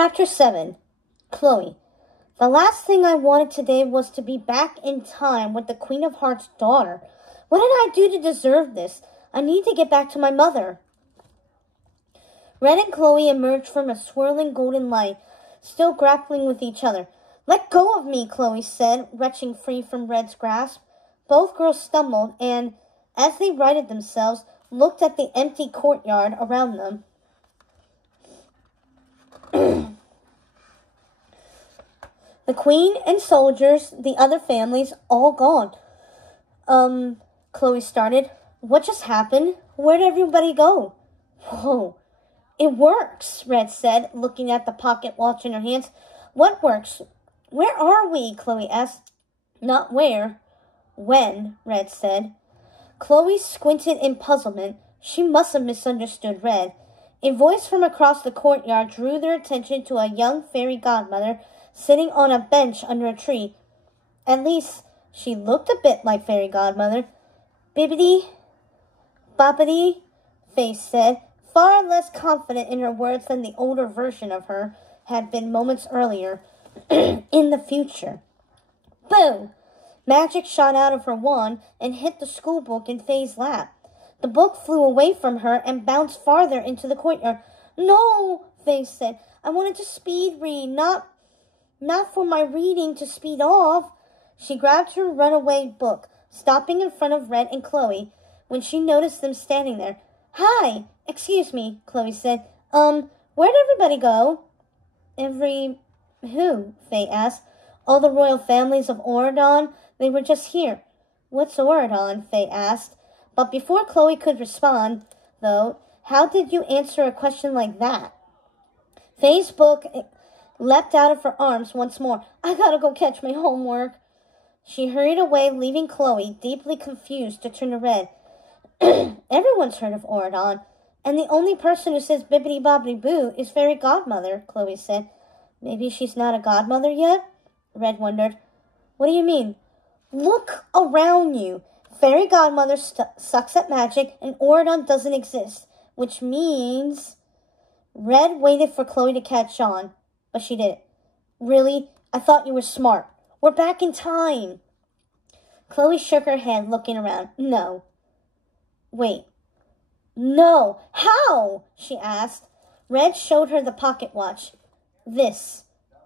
Chapter 7. Chloe. The last thing I wanted today was to be back in time with the Queen of Hearts' daughter. What did I do to deserve this? I need to get back to my mother. Red and Chloe emerged from a swirling golden light, still grappling with each other. Let go of me, Chloe said, wrenching free from Red's grasp. Both girls stumbled and, as they righted themselves, looked at the empty courtyard around them. The queen and soldiers, the other families, all gone. Chloe started. What just happened? Where'd everybody go? Whoa, it works, Red said, looking at the pocket watch in her hands. What works? Where are we? Chloe asked. Not where. When, Red said. Chloe squinted in puzzlement. She must have misunderstood Red. A voice from across the courtyard drew their attention to a young fairy godmother sitting on a bench under a tree. At least, she looked a bit like fairy godmother. Bibbidi, boppity, Faith said, far less confident in her words than the older version of her had been moments earlier. In the future. Boom! Magic shot out of her wand and hit the schoolbook in Faye's lap. The book flew away from her and bounced farther into the courtyard. No, Faye said. I wanted to speed read, not for my reading to speed off. She grabbed her runaway book, stopping in front of Red and Chloe when she noticed them standing there. Hi, excuse me, Chloe said. Where'd everybody go? Who? Faye asked. All the royal families of Oradon. They were just here. What's Oradon? Faye asked. But before Chloe could respond, though, how did you answer a question like that? Faye's book leapt out of her arms once more. I gotta go catch my homework. She hurried away, leaving Chloe, deeply confused, to turn to Red. Everyone's heard of Oradon, and the only person who says bibbidi-bobbidi-boo is Fairy Godmother, Chloe said. Maybe she's not a godmother yet? Red wondered. What do you mean? Look around you. Fairy Godmother sucks at magic, and Oradon doesn't exist, which means... Red waited for Chloe to catch on, but she didn't. Really? I thought you were smart. We're back in time. Chloe shook her head, looking around. No. Wait. No. How? She asked. Red showed her the pocket watch. This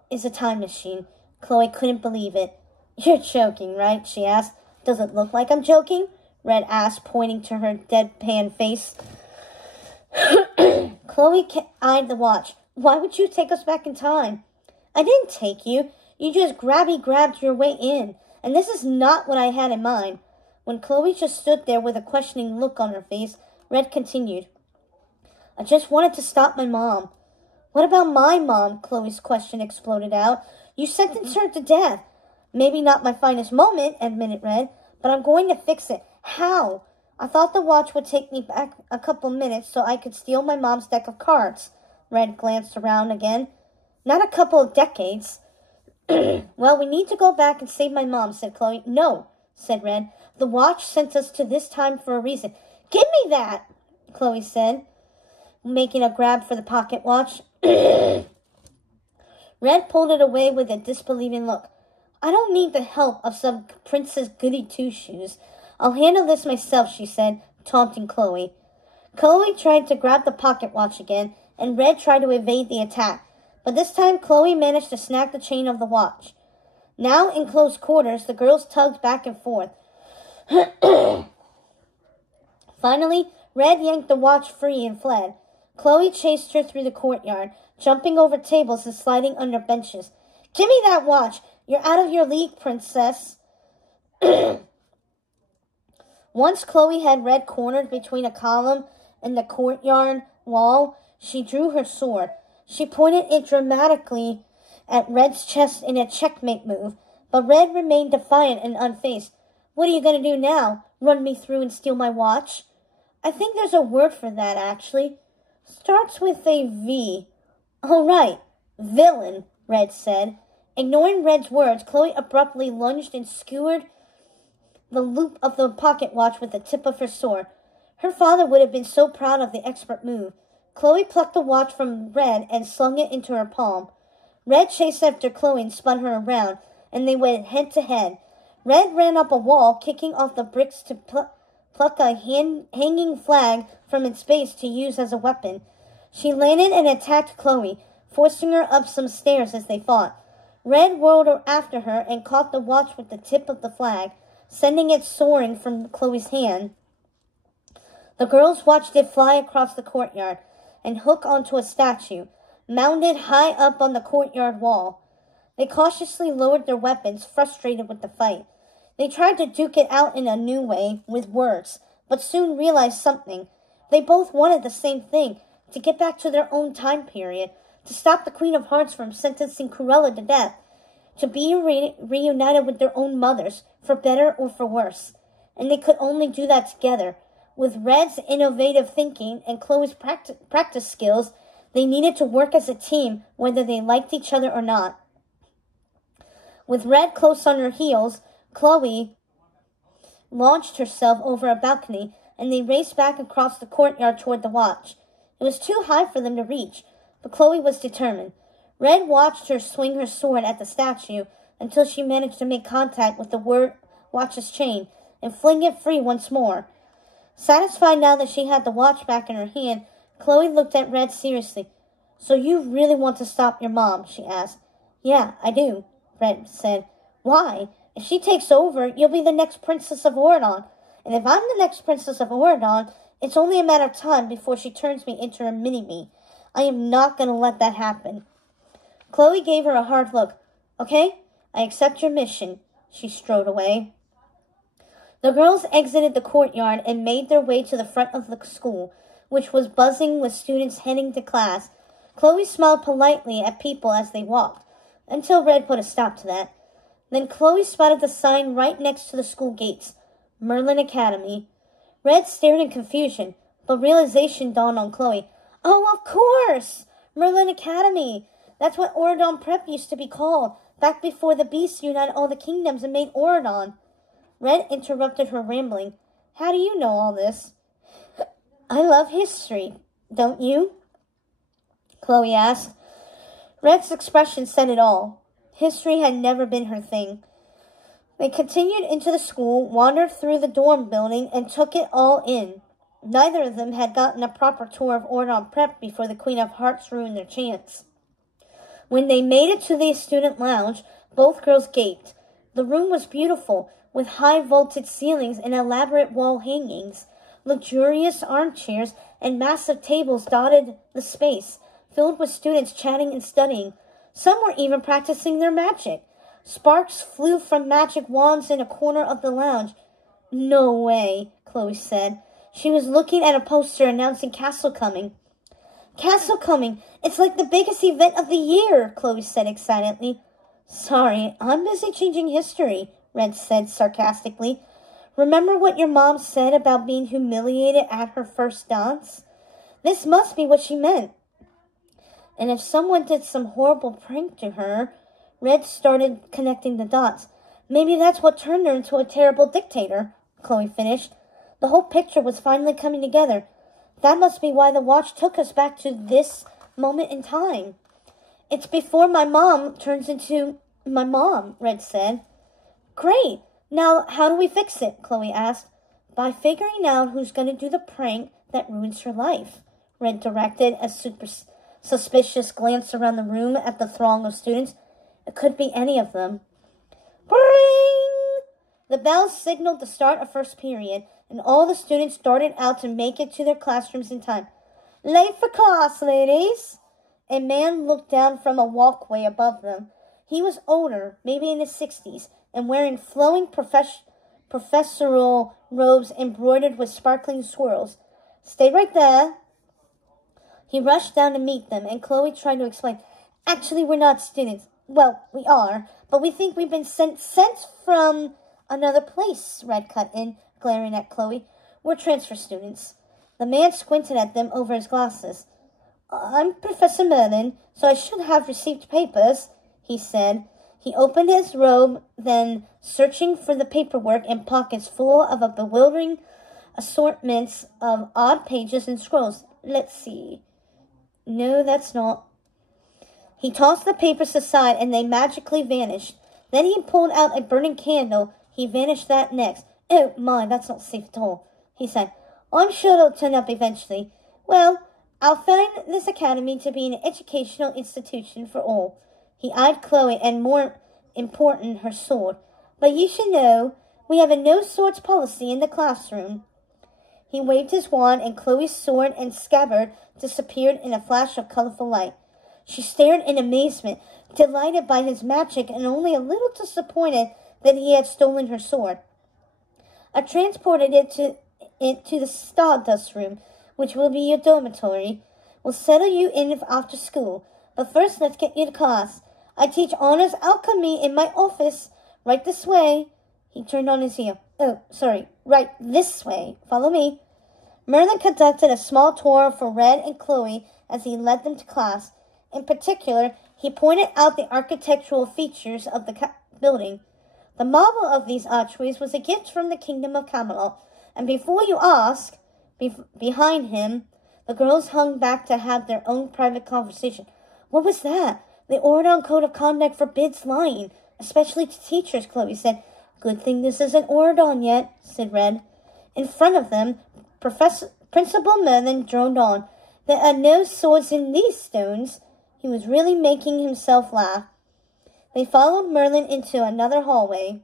is a time machine. Chloe couldn't believe it. You're joking, right? She asked. Does it look like I'm joking? Red asked, pointing to her deadpan face. Chloe eyed the watch. Why would you take us back in time? I didn't take you. You just grabbed your way in. And this is not what I had in mind. When Chloe just stood there with a questioning look on her face, Red continued. I just wanted to stop my mom. What about my mom? Chloe's question exploded out. You sentenced her to death. Maybe not my finest moment, admitted Red, but I'm going to fix it. How? I thought the watch would take me back a couple minutes so I could steal my mom's deck of cards. Red glanced around again. Not a couple of decades. Well, we need to go back and save my mom, said Chloe. No, said Red. The watch sent us to this time for a reason. Give me that, Chloe said, making a grab for the pocket watch. Red pulled it away with a disbelieving look. I don't need the help of some princess goody-two-shoes. I'll handle this myself, she said, taunting Chloe. Chloe tried to grab the pocket watch again, and Red tried to evade the attack. But this time, Chloe managed to snag the chain of the watch. Now, in close quarters, the girls tugged back and forth. Finally, Red yanked the watch free and fled. Chloe chased her through the courtyard, jumping over tables and sliding under benches. Give me that watch! You're out of your league, princess. Once Chloe had Red cornered between a column and the courtyard wall, she drew her sword. She pointed it dramatically at Red's chest in a checkmate move, but Red remained defiant and unfazed. What are you going to do now? Run me through and steal my watch? I think there's a word for that, actually. Starts with a V. Oh, right. Villain, Red said. Ignoring Red's words, Chloe abruptly lunged and skewered the loop of the pocket watch with the tip of her sword. Her father would have been so proud of the expert move. Chloe plucked the watch from Red and slung it into her palm. Red chased after Chloe and spun her around, and they went head to head. Red ran up a wall, kicking off the bricks to pluck a hanging flag from its base to use as a weapon. She landed and attacked Chloe, forcing her up some stairs as they fought. Red whirled after her and caught the watch with the tip of the flag, sending it soaring from Chloe's hand. The girls watched it fly across the courtyard and hook onto a statue, mounted high up on the courtyard wall. They cautiously lowered their weapons, frustrated with the fight. They tried to duke it out in a new way, with words, but soon realized something. They both wanted the same thing, to get back to their own time period, to stop the Queen of Hearts from sentencing Cruella to death, to be reunited with their own mothers, for better or for worse. And they could only do that together. With Red's innovative thinking and Chloe's practice skills, they needed to work as a team, whether they liked each other or not. With Red close on her heels, Chloe launched herself over a balcony, and they raced back across the courtyard toward the watch. It was too high for them to reach, but Chloe was determined. Red watched her swing her sword at the statue until she managed to make contact with the watch's chain and fling it free once more. Satisfied now that she had the watch back in her hand, Chloe looked at Red seriously. "So you really want to stop your mom?" she asked. "Yeah, I do," Red said. "Why? If she takes over, you'll be the next princess of Oridon. And if I'm the next princess of Oridon, it's only a matter of time before she turns me into a mini-me. I am not going to let that happen." Chloe gave her a hard look. "Okay, I accept your mission." She strode away. The girls exited the courtyard and made their way to the front of the school, which was buzzing with students heading to class. Chloe smiled politely at people as they walked, until Red put a stop to that. Then Chloe spotted the sign right next to the school gates, Merlin Academy. Red stared in confusion, but realization dawned on Chloe. "Oh, of course! Merlin Academy! That's what Oridon Prep used to be called, back before the beasts united all the kingdoms and made Oridon." Red interrupted her rambling. "How do you know all this?" "I love history, don't you?" Chloe asked. Red's expression said it all. History had never been her thing. They continued into the school, wandered through the dorm building, and took it all in. Neither of them had gotten a proper tour of Oridon Prep before the Queen of Hearts ruined their chance. When they made it to the student lounge, both girls gaped. The room was beautiful, with high-vaulted ceilings and elaborate wall hangings. Luxurious armchairs and massive tables dotted the space, filled with students chatting and studying. Some were even practicing their magic. Sparks flew from magic wands in a corner of the lounge. "No way," Chloe said. She was looking at a poster announcing Castle Coming. "Castle Coming! It's like the biggest event of the year," Chloe said excitedly. "Sorry, I'm busy changing history," Red said sarcastically. "Remember what your mom said about being humiliated at her first dance? This must be what she meant. And if someone did some horrible prank to her..." Red started connecting the dots. "Maybe that's what turned her into a terrible dictator," Chloe finished. The whole picture was finally coming together. "That must be why the watch took us back to this moment in time. It's before my mom turns into my mom," Red said. "Great! Now, how do we fix it?" Chloe asked. "By figuring out who's going to do the prank that ruins her life," Red directed, a suspicious glance around the room at the throng of students. "It could be any of them." Bring! The bell signaled the start of first period, and all the students darted out to make it to their classrooms in time. "Late for class, ladies!" A man looked down from a walkway above them. He was older, maybe in his 60s, and wearing flowing professorial robes embroidered with sparkling swirls. "Stay right there." He rushed down to meet them, and Chloe tried to explain. "Actually, we're not students. Well, we are, but we think we've been sent from another place," Red cut in, glaring at Chloe. "We're transfer students." The man squinted at them over his glasses. "I'm Professor Merlin, so I should have received papers," he said. He opened his robe, then, searching for the paperwork in pockets full of a bewildering assortment of odd pages and scrolls. "Let's see." No, that's not. He tossed the papers aside and they magically vanished. Then he pulled out a burning candle. He vanished that next. Oh, my, that's not safe at all, he said. I'm sure it'll turn up eventually. Well, I'll find this academy to be an educational institution for all. He eyed Chloe and, more important, her sword. But you should know, we have a no-swords policy in the classroom. He waved his wand and Chloe's sword and scabbard disappeared in a flash of colorful light. She stared in amazement, delighted by his magic and only a little disappointed that he had stolen her sword. I transported it to the Stardust Room, which will be your dormitory. We'll settle you in after school, but first let's get you to class. I teach honors alchemy in my office. Right this way. He turned on his heel. Oh, sorry, right this way. Follow me. Merlin conducted a small tour for Red and Chloe as he led them to class. In particular, he pointed out the architectural features of the building. The marble of these archways was a gift from the kingdom of Camelot, and before you ask, behind him, the girls hung back to have their own private conversation. What was that? The Oridon Code of Conduct forbids lying, especially to teachers, Chloe said. Good thing this isn't Oridon yet, said Red. In front of them, Principal Merlin droned on. There are no swords in these stones. He was really making himself laugh. They followed Merlin into another hallway.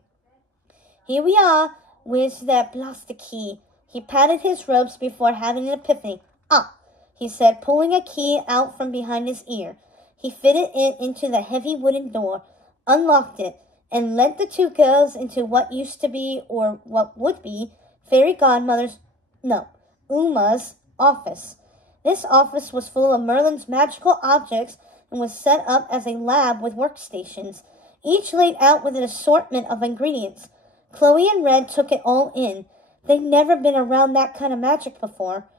Here we are. Where's that blaster key? He patted his robes before having an epiphany. Ah, he said, pulling a key out from behind his ear. He fitted it into the heavy wooden door, unlocked it, and led the two girls into what used to be, or what would be, Uma's office. This office was full of Merlin's magical objects and was set up as a lab with workstations, each laid out with an assortment of ingredients. Chloe and Red took it all in. They'd never been around that kind of magic before.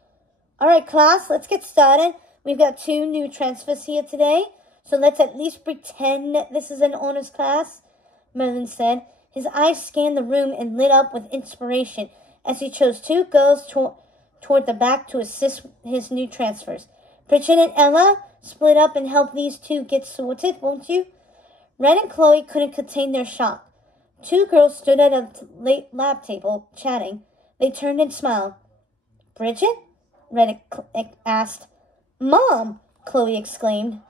All right, class, let's get started. We've got 2 new transfers here today, so let's at least pretend this is an honors class, Merlin said. His eyes scanned the room and lit up with inspiration as he chose 2 girls toward the back to assist his new transfers. Bridget and Ella, split up and help these 2 get sorted, won't you? Red and Chloe couldn't contain their shock. 2 girls stood at a lab table, chatting. They turned and smiled. Bridget? Red asked. Mom! Chloe exclaimed.